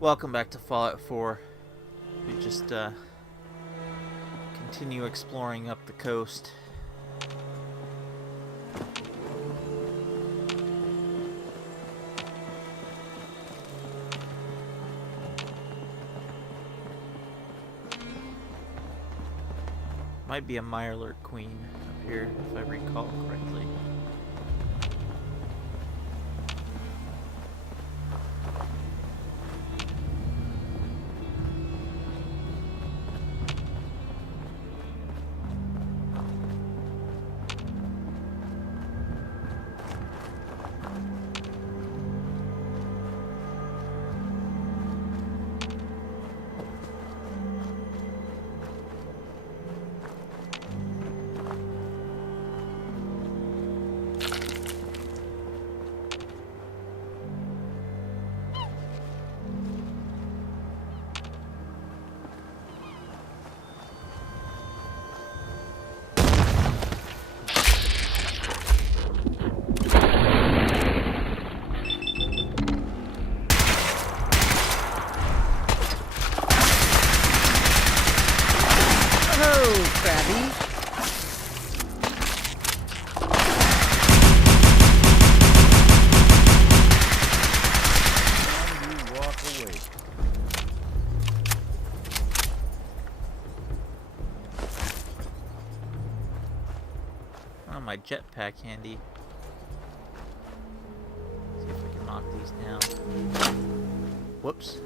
Welcome back to Fallout 4. We just continue exploring up the coast. Might be a Mirelurk Queen up here, if I recall correctly. My jetpack handy. See if I can knock these down. Whoops.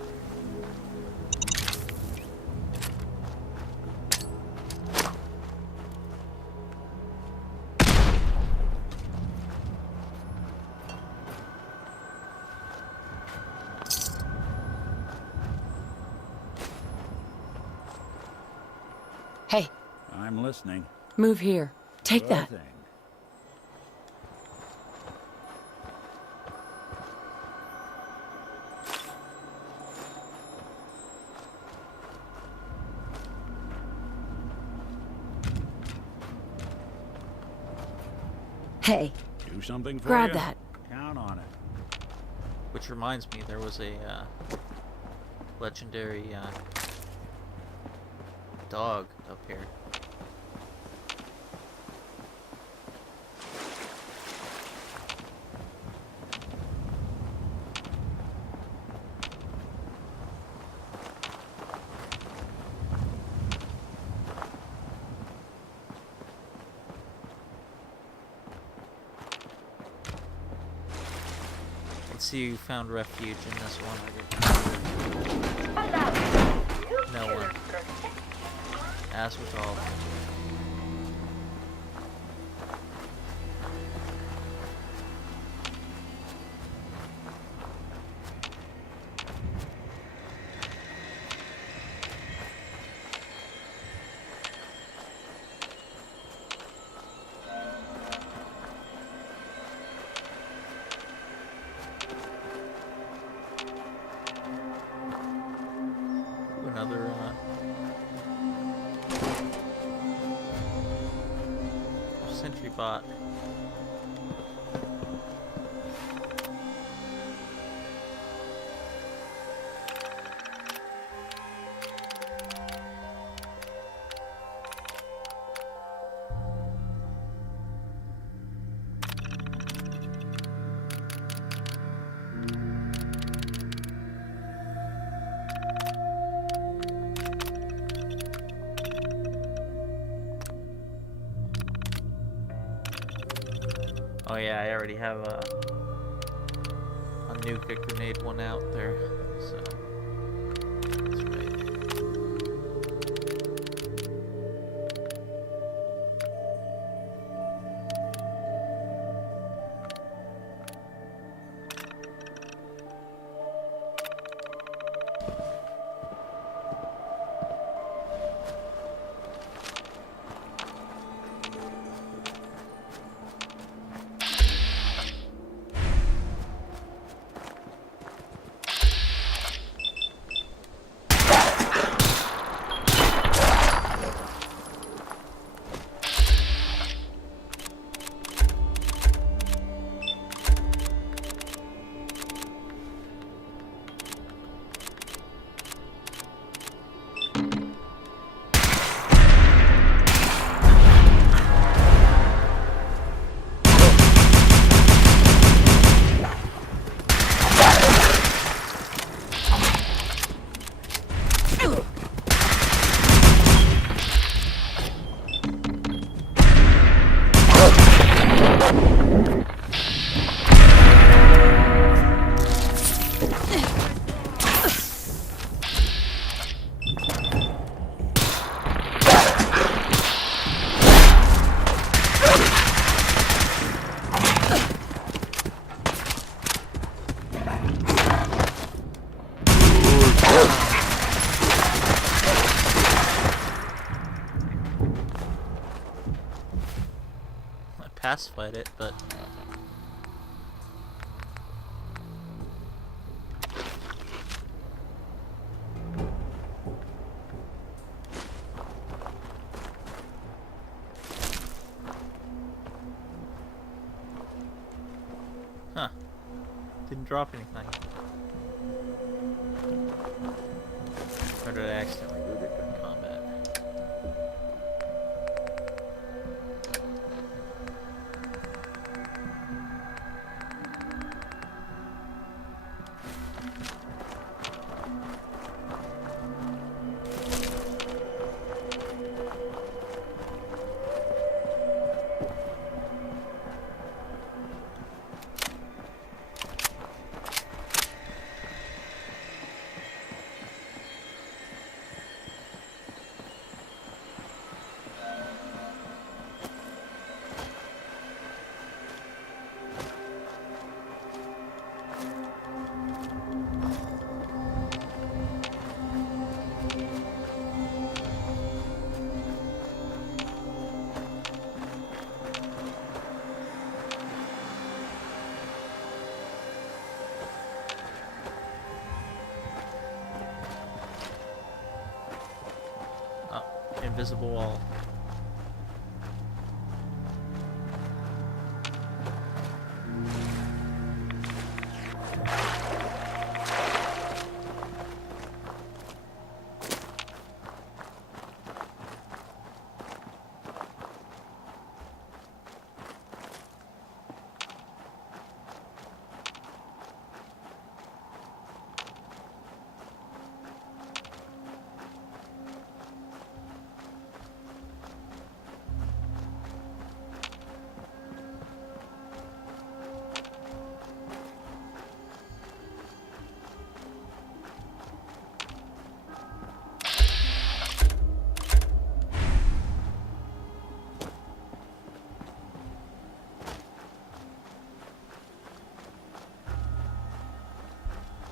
Hey. I'm listening. Move here. Take that. Thing. Hey. Do something for Grab you? that. Count on it. Which reminds me, there was a legendary dog up here. Let's see who found refuge in this one. No one. As with all. Another sentry bot. Oh yeah, I already have a nuke, a grenade one out there, so that's right. pacified it, but... Huh. Didn't drop anything. Or did I accidentally boot it during combat? Invisible wall.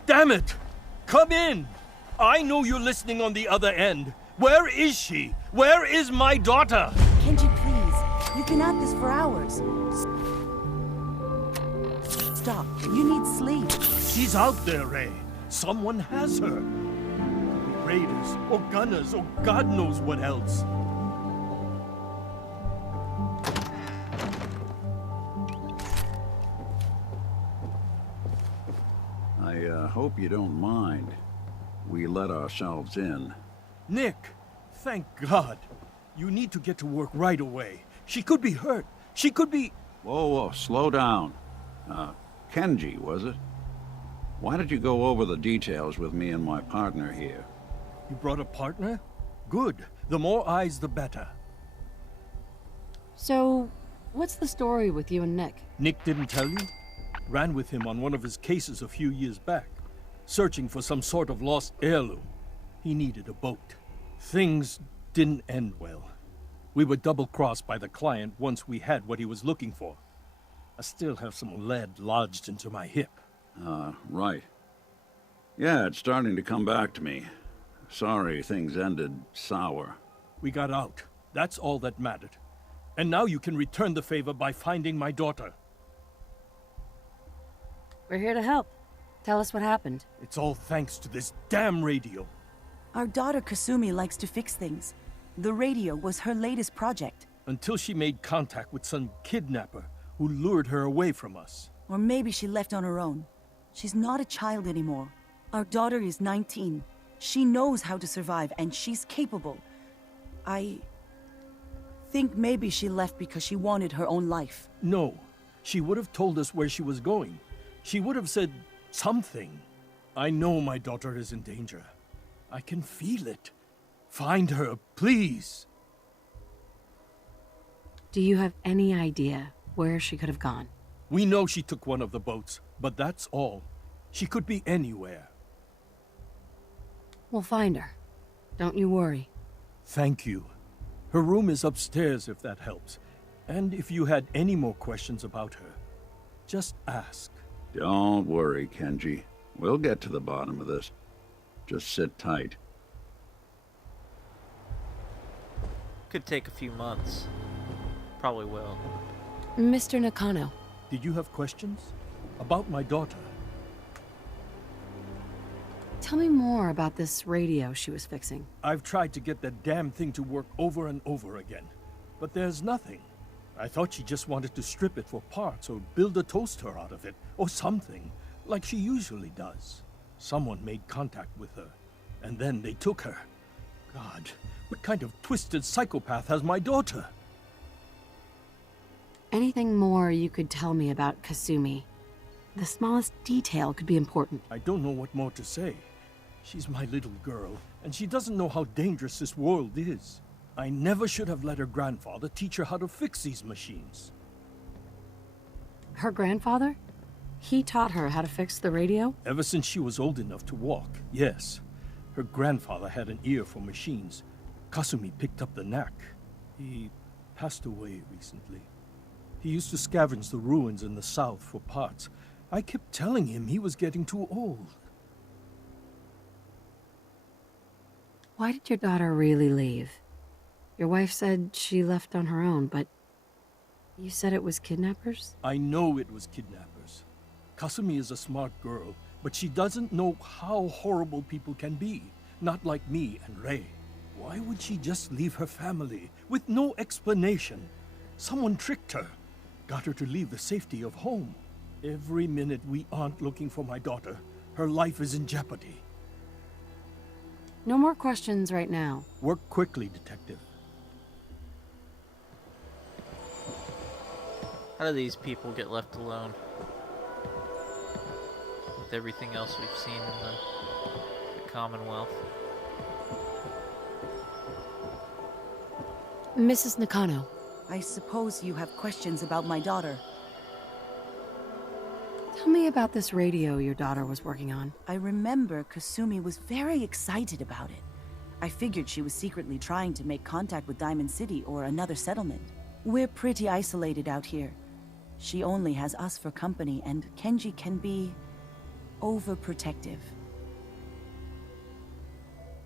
Damn it! Come in! I know you're listening on the other end. Where is she? Where is my daughter? Kenji, please. You've been at this for hours. Stop. You need sleep. She's out there, Ray. Someone has her. Raiders, or gunners, or God knows what else. I hope you don't mind. We let ourselves in. Nick, thank God. You need to get to work right away. She could be hurt. She could be... Whoa, slow down. Kenji, was it? Why did you go over the details with me and my partner here? You brought a partner? Good. The more eyes, the better. So, what's the story with you and Nick? Nick didn't tell you? Ran with him on one of his cases a few years back, searching for some sort of lost heirloom. He needed a boat. Things didn't end well. We were double-crossed by the client once we had what he was looking for. I still have some lead lodged into my hip. Right. Yeah, it's starting to come back to me. Sorry things ended sour. We got out. That's all that mattered. And now you can return the favor by finding my daughter. We're here to help. Tell us what happened. It's all thanks to this damn radio. Our daughter Kasumi likes to fix things. The radio was her latest project. Until she made contact with some kidnapper who lured her away from us. Or maybe she left on her own. She's not a child anymore. Our daughter is 19. She knows how to survive, and she's capable. I think maybe she left because she wanted her own life. No. She would have told us where she was going. She would have said something. I know my daughter is in danger. I can feel it. Find her, please. Do you have any idea where she could have gone? We know she took one of the boats, but that's all. She could be anywhere. We'll find her. Don't you worry. Thank you. Her room is upstairs if that helps. And if you had any more questions about her, just ask. Don't worry, Kenji. We'll get to the bottom of this. Just sit tight. Could take a few months. Probably will. Mr. Nakano, Did you have questions? About my daughter? tell me more about this radio she was fixing. I've tried to get that damn thing to work over and over again, but there's nothing. I thought she just wanted to strip it for parts or build a toaster out of it, or something, like she usually does. Someone made contact with her, and then they took her. God, what kind of twisted psychopath has my daughter? Anything more you could tell me about Kasumi? The smallest detail could be important. I don't know what more to say. She's my little girl, and she doesn't know how dangerous this world is. I never should have let her grandfather teach her how to fix these machines. Her grandfather? He taught her how to fix the radio? Ever since she was old enough to walk, yes. Her grandfather had an ear for machines. Kasumi picked up the knack. He passed away recently. He used to scavenge the ruins in the south for parts. I kept telling him he was getting too old. Why did your daughter really leave? Your wife said she left on her own, but you said it was kidnappers? I know it was kidnappers. Kasumi is a smart girl, but she doesn't know how horrible people can be. Not like me and Ray. Why would she just leave her family with no explanation? Someone tricked her. Got her to leave the safety of home. Every minute we aren't looking for my daughter, her life is in jeopardy. No more questions right now. Work quickly, Detective. How do these people get left alone? With everything else we've seen in the Commonwealth. Mrs. Nakano, I suppose you have questions about my daughter. tell me about this radio your daughter was working on. I remember Kasumi was very excited about it. I figured she was secretly trying to make contact with Diamond City or another settlement. We're pretty isolated out here. She only has us for company, and Kenji can be overprotective.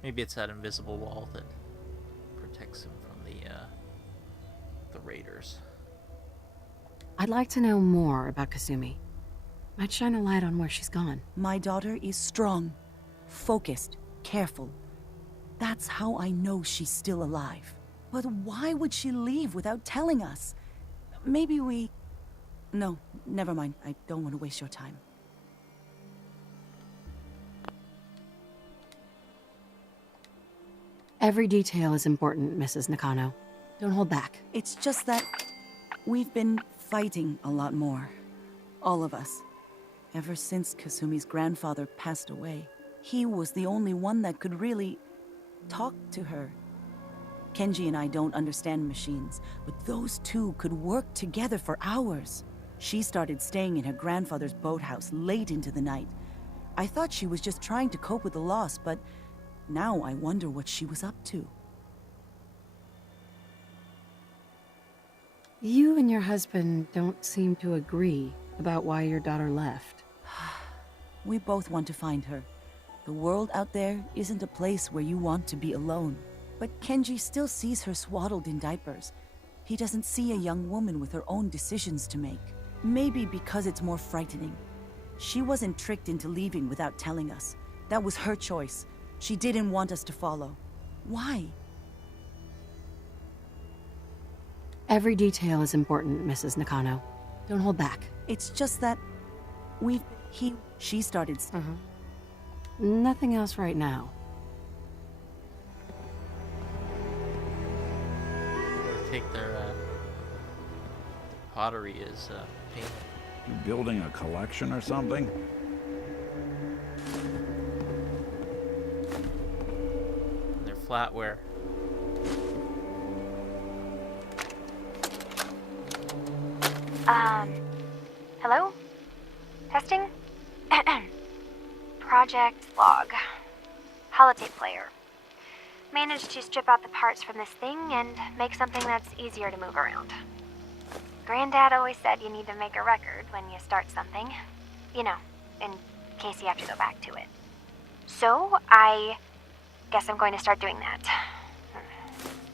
Maybe it's that invisible wall that protects him from the raiders. I'd like to know more about Kasumi. Might shine a light on where she's gone. My daughter is strong, focused, careful. That's how I know she's still alive. But why would she leave without telling us? Maybe we... No, never mind. I don't want to waste your time. Every detail is important, Mrs. Nakano. Don't hold back. It's just that we've been fighting a lot more. All of us. Ever since Kasumi's grandfather passed away. He was the only one that could really talk to her. Kenji and I don't understand machines, but those two could work together for hours. She started staying in her grandfather's boathouse late into the night. I thought she was just trying to cope with the loss, but now I wonder what she was up to. You and your husband don't seem to agree about why your daughter left. We both want to find her. The world out there isn't a place where you want to be alone. But Kenji still sees her swaddled in diapers. He doesn't see a young woman with her own decisions to make. Maybe because it's more frightening. She wasn't tricked into leaving without telling us. That was her choice. She didn't want us to follow. Why? Every detail is important, Mrs. Nakano. Don't hold back. It's just that she started... Nothing else right now. They take their pottery as payment. You building a collection or something? And their flatware. Hello? Testing? Project log. Holotape player. Managed to strip out the parts from this thing and make something that's easier to move around. Granddad always said you need to make a record when you start something. You know, in case you have to go back to it. So, I guess I'm going to start doing that.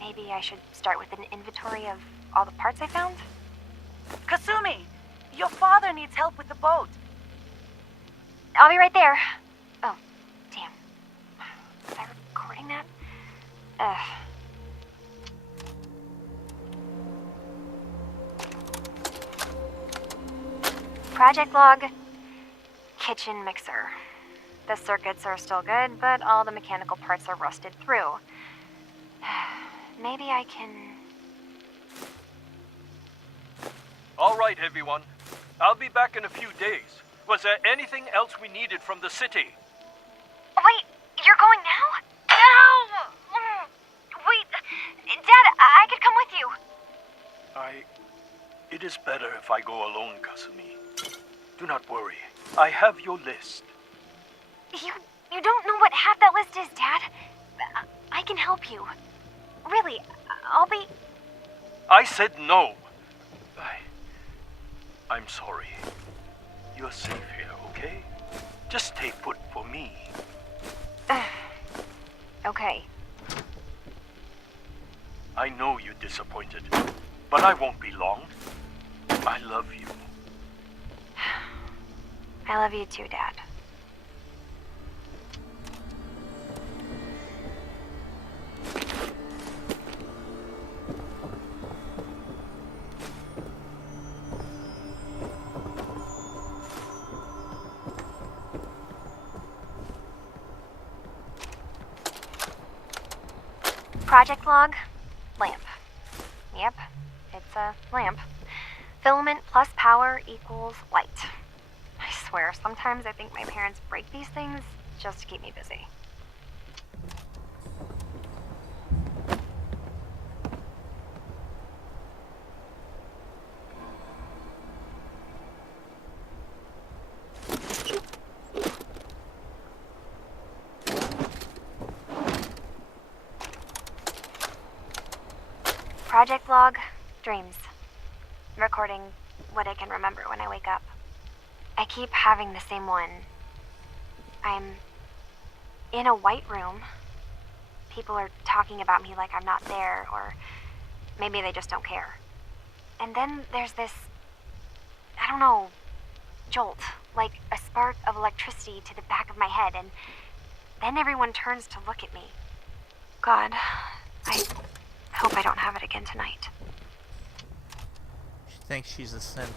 Maybe I should start with an inventory of all the parts I found? Kasumi! Your father needs help with the boat. I'll be right there. Oh, damn. Was I recording that? Ugh. Project log. Kitchen mixer. The circuits are still good, but all the mechanical parts are rusted through. Maybe I can... All right, everyone. I'll be back in a few days. Was there anything else we needed from the city? Wait, you're going now? No! Wait, Dad, I could come with you. It is better if I go alone, Kasumi. Do not worry. I have your list. You don't know what half that list is, Dad. I can help you. Really, I'll be... I said no. I'm sorry. You're safe here, okay? Just stay put for me. Okay. I know you're disappointed, but I won't be long. I love you. I love you too, Dad. Project log, lamp. Yep, it's a lamp. Filament plus power equals light. I swear, sometimes I think my parents break these things just to keep me busy. Project log, dreams. Recording what I can remember when I wake up. I keep having the same one. I'm in a white room. People are talking about me like I'm not there, or maybe they just don't care. And then there's this, I don't know, jolt, like a spark of electricity to the back of my head, and then everyone turns to look at me. God, I hope I don't have it again tonight. She thinks she's a synth.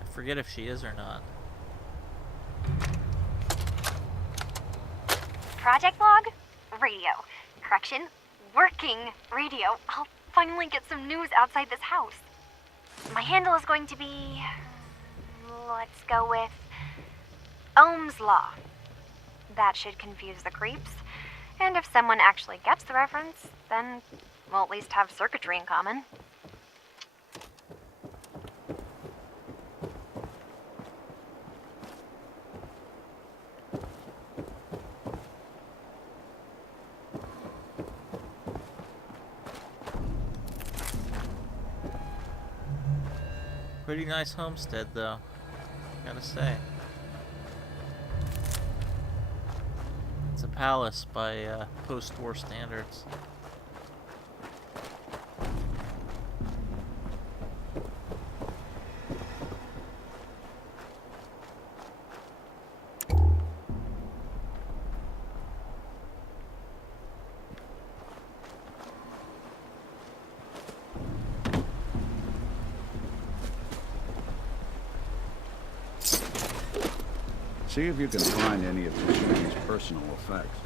I forget if she is or not. Project log? Radio. Correction, working radio. I'll finally get some news outside this house. My handle is going to be... let's go with... Ohm's Law. That should confuse the creeps. And if someone actually gets the reference, then we'll at least have circuitry in common. Pretty nice homestead, though. Gotta say. It's a palace by post-war standards. See if you can find any of Kashumi's personal effects.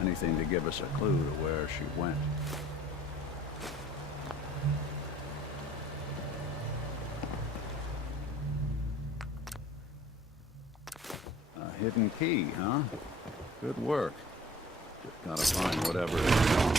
Anything to give us a clue to where she went. A hidden key, huh? Good work. Just gotta find whatever is wrong.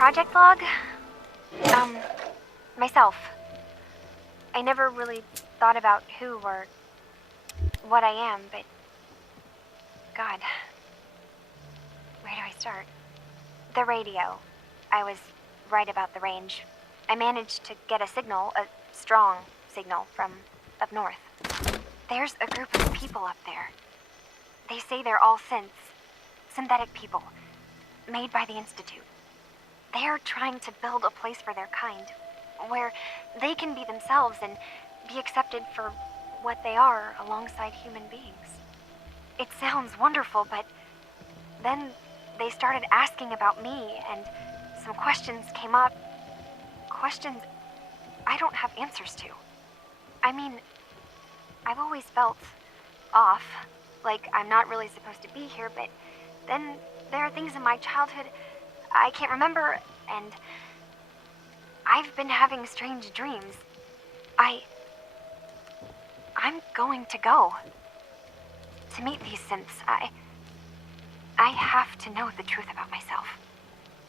project log? Myself. I never really thought about who or what I am, but... God. Where do I start? The radio. I was right about the range. I managed to get a signal, a strong signal, from up north. There's a group of people up there. They say they're all synths. Synthetic people. Made by the Institute. They're trying to build a place for their kind, where they can be themselves and be accepted for what they are alongside human beings. It sounds wonderful, but then they started asking about me, and some questions came up. Questions I don't have answers to. I mean, I've always felt off, like I'm not really supposed to be here, but then there are things in my childhood I can't remember, and I've been having strange dreams. I'm going to go. To meet these synths, I have to know the truth about myself.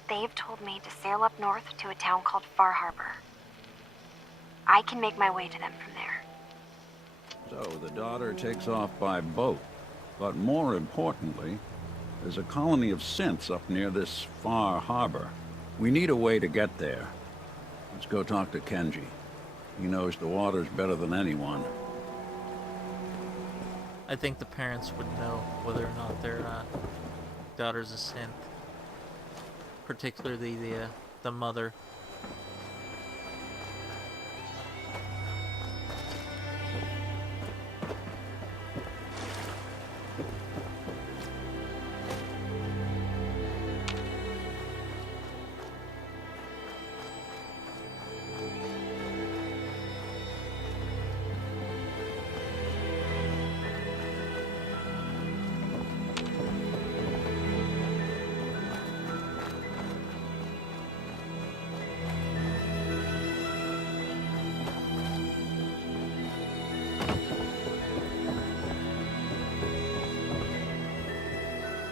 They've told me to sail up north to a town called Far Harbor. I can make my way to them from there. So the daughter takes off by boat. But more importantly, there's a colony of synths up near this Far Harbor. We need a way to get there. Let's go talk to Kenji. He knows the waters better than anyone. I think the parents would know whether or not their daughter's a synth. Particularly the mother.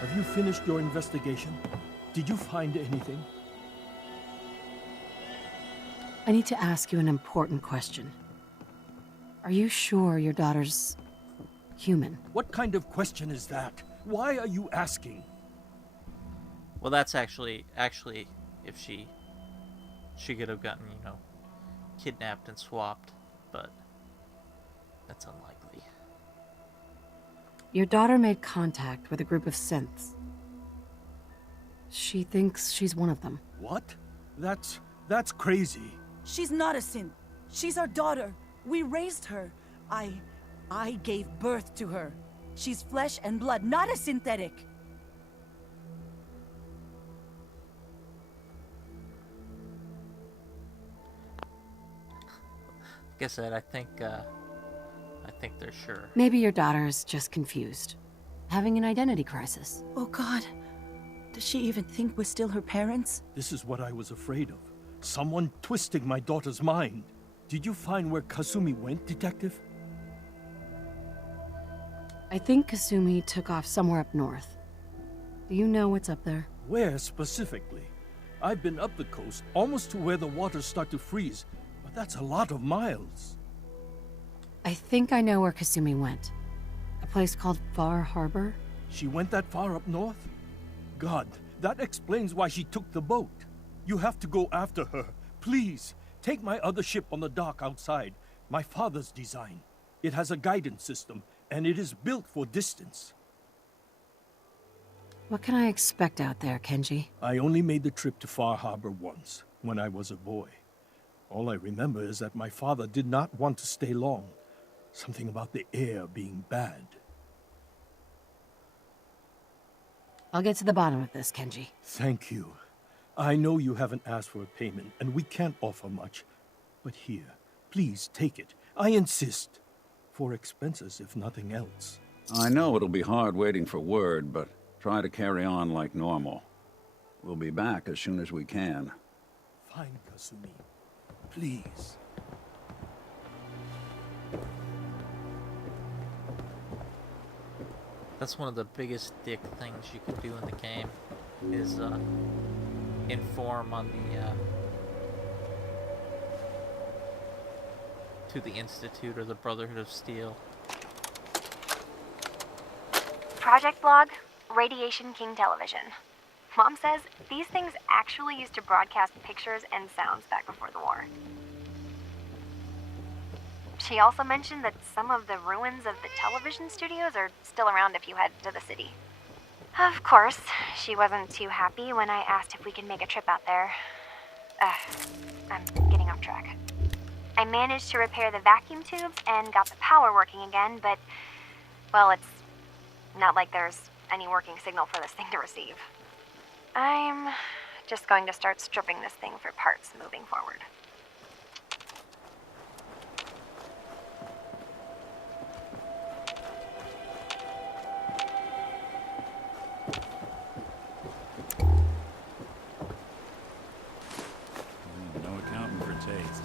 Have you finished your investigation? Did you find anything? I need to ask you an important question. Are you sure your daughter's human? What kind of question is that? Why are you asking? Well, that's actually, if she could have gotten, kidnapped and swapped, but that's unlikely. Your daughter made contact with a group of synths. She thinks she's one of them. What? That's crazy. She's not a synth. She's our daughter. We raised her. I gave birth to her. She's flesh and blood, not a synthetic. Like I said, I think they're sure. Maybe your daughter is just confused, having an identity crisis. Oh God. Does she even think we're still her parents? This is what I was afraid of. Someone twisting my daughter's mind. Did you find where Kasumi went, Detective? I think Kasumi took off somewhere up north. Do you know what's up there? Where specifically? I've been up the coast, almost to where the waters start to freeze, but that's a lot of miles. I think I know where Kasumi went. A place called Far Harbor? She went that far up north? God, that explains why she took the boat. You have to go after her. Please, take my other ship on the dock outside. My father's design. It has a guidance system, and it is built for distance. What can I expect out there, Kenji? I only made the trip to Far Harbor once, when I was a boy. All I remember is that my father did not want to stay long. Something about the air being bad. I'll get to the bottom of this, Kenji. Thank you. I know you haven't asked for a payment, and we can't offer much. But here, please take it. I insist. For expenses, if nothing else. I know it'll be hard waiting for word, but try to carry on like normal. We'll be back as soon as we can. Fine, Kasumi. Please. That's one of the biggest dick things you could do in the game, is inform on the to the Institute or the Brotherhood of Steel. Project Blog, Radiation King Television. Mom says these things actually used to broadcast pictures and sounds back before the war. She also mentioned that some of the ruins of the television studios are still around if you head to the city. Of course, she wasn't too happy when I asked if we could make a trip out there. I'm getting off track. I managed to repair the vacuum tubes and got the power working again, but, well, it's not like there's any working signal for this thing to receive. I'm just going to start stripping this thing for parts moving forward. No accounting for taste.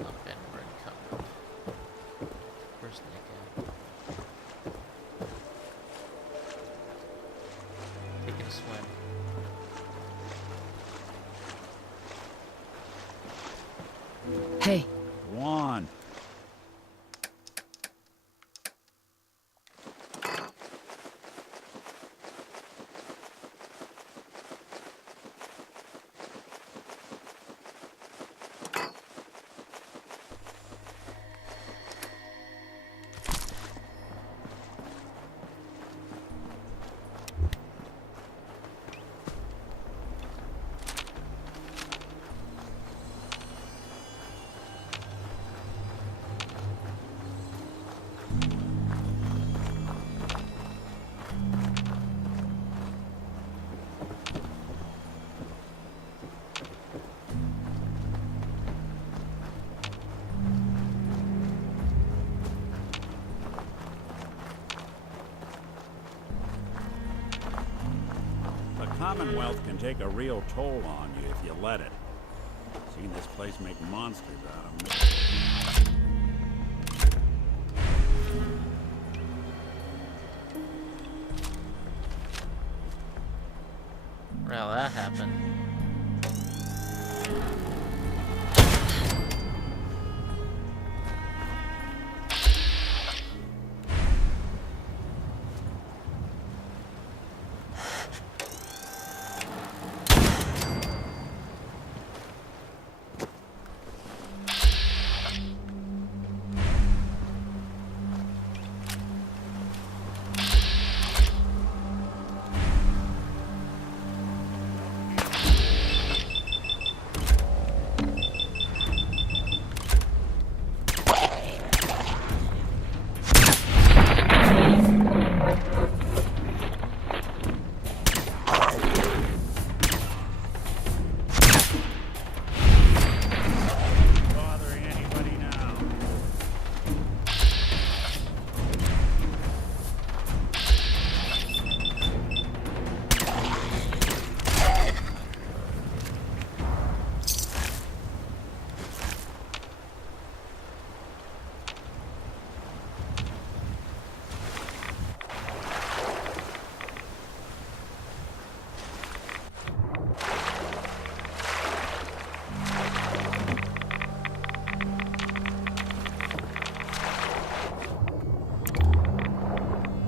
Oh, Edinburgh covered. Where's Nick at? Taking a swim. Hey, Go on. The Commonwealth can take a real toll on you if you let it. Seen this place make monsters out of me. Well, that happened. Bothering anybody now?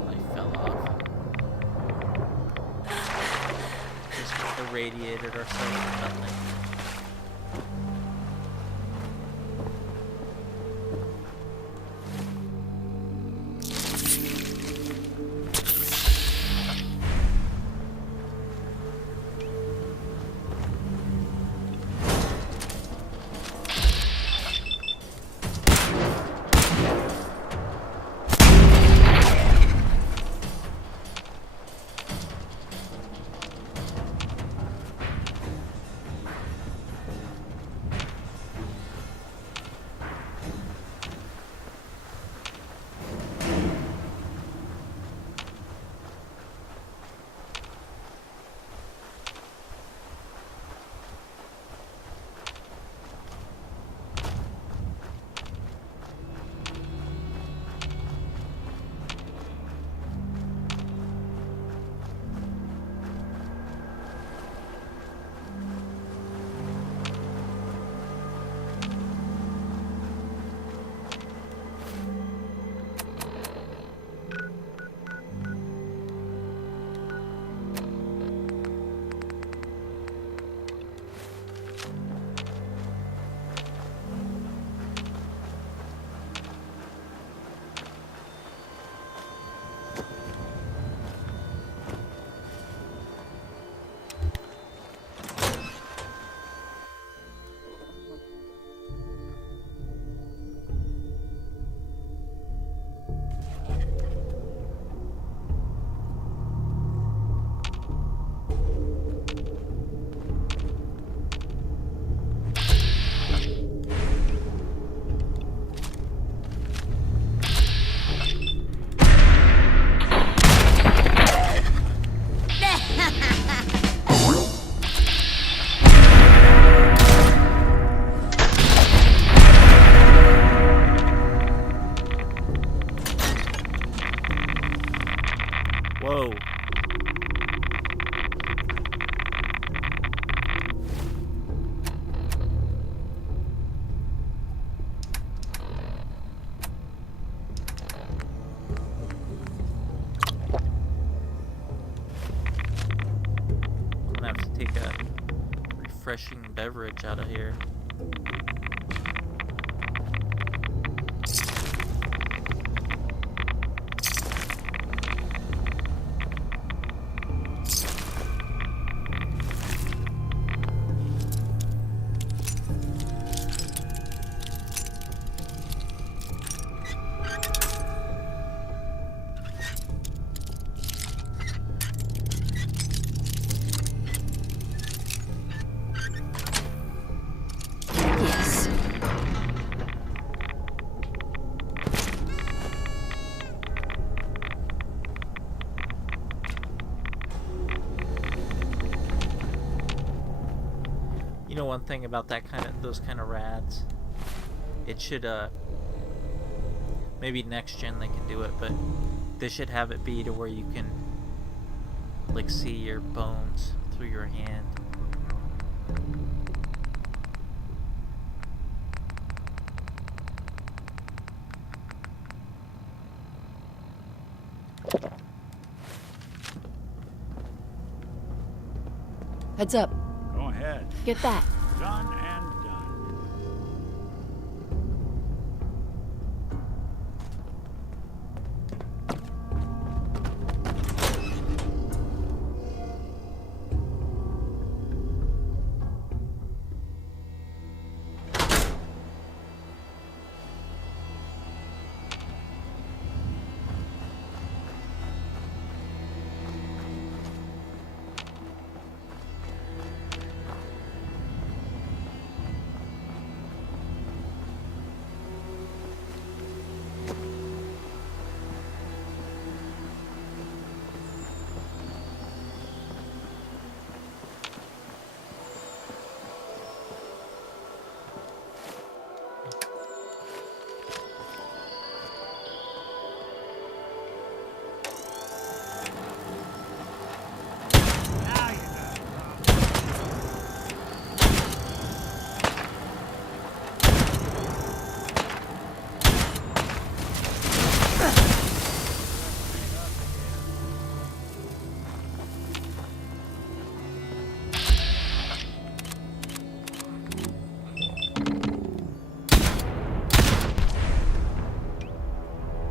I fell off. Just irradiated ourselves with nothing. Whoa. I'm gonna have to take a refreshing beverage out of here. Yes. You know one thing about those kind of rads? It should maybe next gen they can do it, but they should have it be to where you can like see your bones through your hand. Heads up. Go ahead. Get that. Done and done.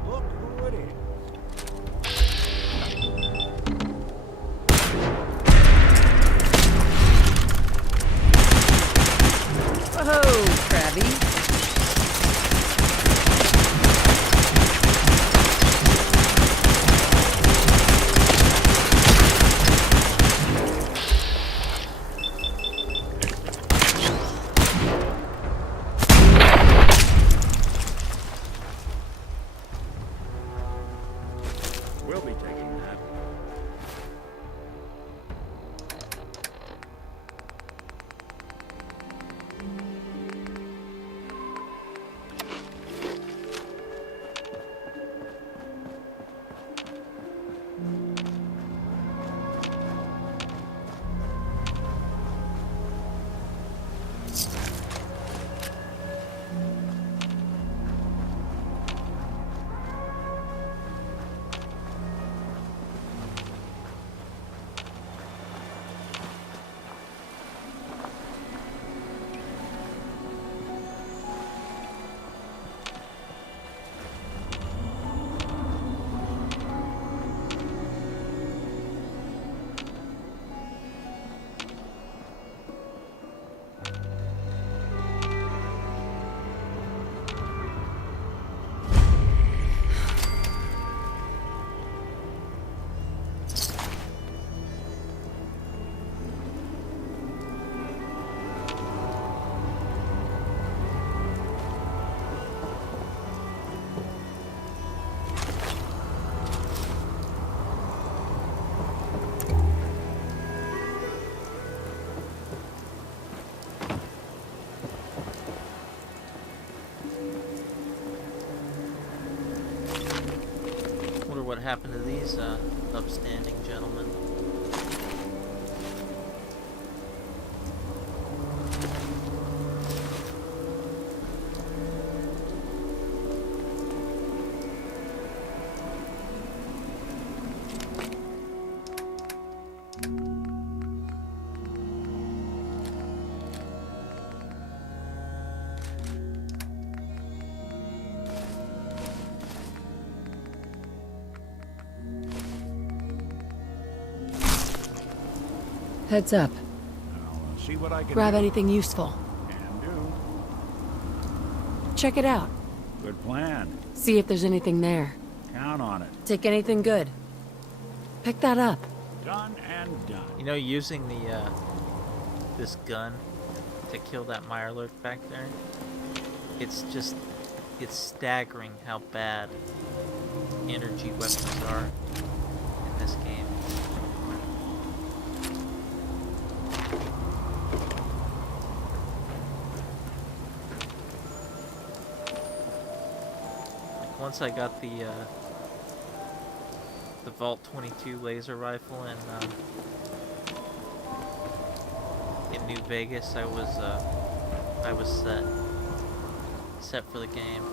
Look who it is. Whoa, Krabby. We'll be taking that. Wonder what happened to these upstanding gentleman. Heads up. I'll see what I can Grab do. anything useful. Can do. Check it out. Good plan. See if there's anything there. Count on it. Take anything good. Pick that up. Done and done. You know, using the this gun to kill that Mirelurk back there, it's staggering how bad energy weapons are in this game. Like once I got the Vault 22 laser rifle in New Vegas, I was set for the game.